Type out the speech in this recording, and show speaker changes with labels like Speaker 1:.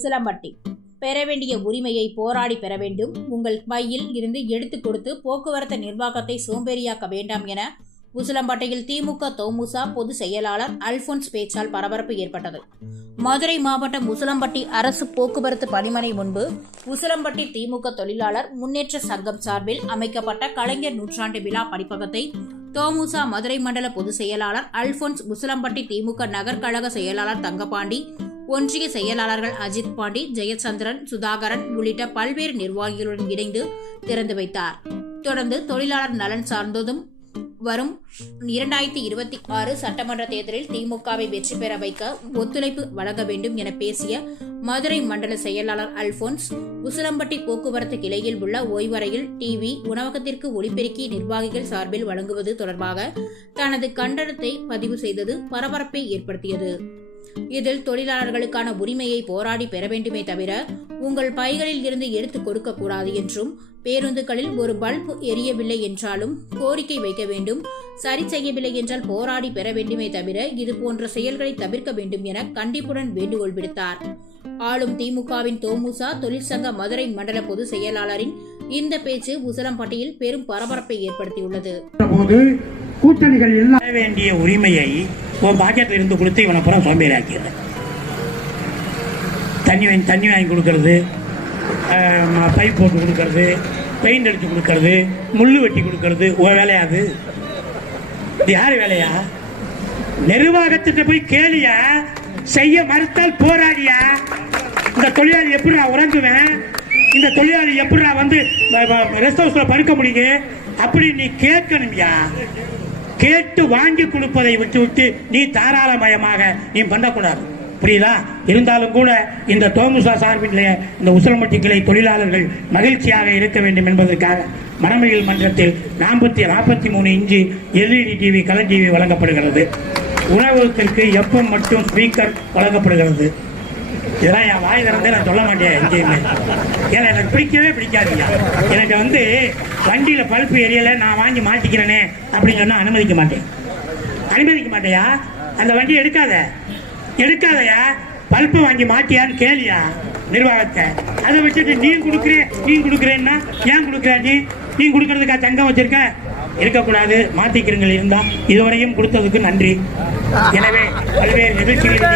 Speaker 1: உசிலம்பட்டி. பெற வேண்டிய உரிமையை போராடி பெற வேண்டும். உங்கள் பையில் இருந்து எடுத்து கொடுத்து போக்குவரத்து நிர்வாகத்தை சோம்பேறியாக்க வேண்டாம் என உசிலம்பட்டையில் திமுக தோமுசா பொதுச் செயலாளர் அல்போன்ஸ் பேச்சால் பரபரப்பு ஏற்பட்டது. மதுரை மாவட்டம் உசிலம்பட்டி அரசு போக்குவரத்து பணிமனை முன்பு உசிலம்பட்டி திமுக தொழிலாளர் முன்னேற்ற சங்கம் சார்பில் அமைக்கப்பட்ட கலைஞர் நூற்றாண்டு விழா படிப்பகத்தை தோமுசா மதுரை மண்டல பொதுச் செயலாளர் அல்போன்ஸ் உசிலம்பட்டி திமுக நகர்கழக செயலாளர் தங்கபாண்டி ஒன்றிய செயலாளர்கள் அஜித் பாண்டி ஜெயச்சந்திரன் சுதாகரன் உள்ளிட்ட பல்வேறு நிர்வாகிகளுடன் இணைந்து திறந்து வைத்தார். தொடர்ந்து தொழிலாளர் நலன் சார்ந்ததும் வரும் இரண்டாயிரத்தி இருபத்தி ஆறு சட்டமன்ற தேர்தலில் திமுகவை வெற்றி பெற வைக்க ஒத்துழைப்பு வழங்க வேண்டும் என பேசிய மதுரை மண்டல செயலாளர் அல்போன்ஸ் உசிலம்பட்டி போக்குவரத்து கிளையில் உள்ள ஓய்வறையில் டிவி உணவகத்திற்கு ஒளிபெருக்கி நிர்வாகிகள் சார்பில் வழங்குவது தொடர்பாக தனது கண்டனத்தை பதிவு செய்தது பரபரப்பை ஏற்படுத்தியது. இதில் தொழிலாளர்களுக்கான உரிமையை போராடி பெற வேண்டுமே தவிர உங்கள் பைகளில் இருந்து எடுத்துக் கொடுக்க கூடாது என்றும் பேருந்துகளில் ஒரு பல்ப் எரியவில்லை என்றாலும் கோரிக்கை வைக்க வேண்டும். சரி செய்யவில்லை என்றால் போராடி பெற வேண்டுமே தவிர இது போன்ற செயல்களை தவிர்க்க வேண்டும் என கண்டிப்புடன் வேண்டுகோள் விடுத்தார். ஆளும் திமுகவின் தோமுசா தொழிற்சங்க மதுரை மண்டல பொதுச் செயலாளரின் இந்த பேச்சு உசிலம்பட்டியில் பெரும் பரபரப்பை ஏற்படுத்தியுள்ளது.
Speaker 2: கூட்டணிகள்
Speaker 3: வேண்டிய உரிமையை உன் பாக்கெட்டில் இருந்து கொடுத்து இவனை பூரா சோம்பேறி ஆக்கிடுறேன் தண்ணி வாங்கி தண்ணி வாங்கி கொடுக்கறது பைப் போட்டு கொடுக்கறது பெயிண்ட் அடித்து கொடுக்கறது முள்ளு வெட்டி கொடுக்கறது உன் வேலையாது இது யார் வேலையா? நிர்வாகத்திட்ட போய் கேளியா? செய்ய மறுத்தால் போராடியா? இந்த தொழிலாளி எப்படி நான் உறங்குவேன்? இந்த தொழிலாளி எப்படி நான் வந்து ரெஸ்ட் ஹவுஸில் படுக்க முடியும் அப்படி நீ கேட்கணும்யா. கேட்டு வாங்கி கொடுப்பதை விட்டு விட்டு நீ தாராளமயமாக நீ பண்ணக்கூடாது. புரியுதா? இருந்தாலும் கூட இந்த தோமுசா சார்பில் இந்த உசிலம்பட்டி கிளை தொழிலாளர்கள் மகிழ்ச்சியாக இருக்க வேண்டும் என்பதற்காக மணமகிழ் மன்றத்தில் நாற்பத்தி நாற்பத்தி மூணு inch LED TV colour TV வழங்கப்படுகிறது. உணவகத்திற்கு எப்பம் மற்றும் ஸ்பீக்கர் வழங்கப்படுகிறது. இதெல்லாம் என் வாய் திறந்து நான் சொல்ல மாட்டேன் எங்கேயுமே. ஏன்னா எனக்கு பிடிக்கவே பிடிக்காதுங்க. எனக்கு வந்து வண்டியில் பல்ப்பு எரியலை நான் வாங்கி மாட்டிக்கிறேனே அப்படின்னு சொன்னால் அனுமதிக்க மாட்டேன். அனுமதிக்க மாட்டேயா? அந்த வண்டி எடுக்காத. எடுக்காதயா? பல்பு வாங்கி மாட்டியான்னு கேளியா? நிர்வாகத்தை. அதை வச்சுட்டு நீ கொடுக்குறேன் நீ கொடுக்குறேன்னா ஏன் கொடுக்குறா நீ? நீ கொடுக்கறதுக்கா தங்கம் வச்சிருக்க? இருக்கக்கூடாது மாத்திக்கிறீங்கள் இருந்தால் இதுவரையும் கொடுத்ததுக்கு நன்றி. எனவே பல்வேறு நிகழ்ச்சிகளில்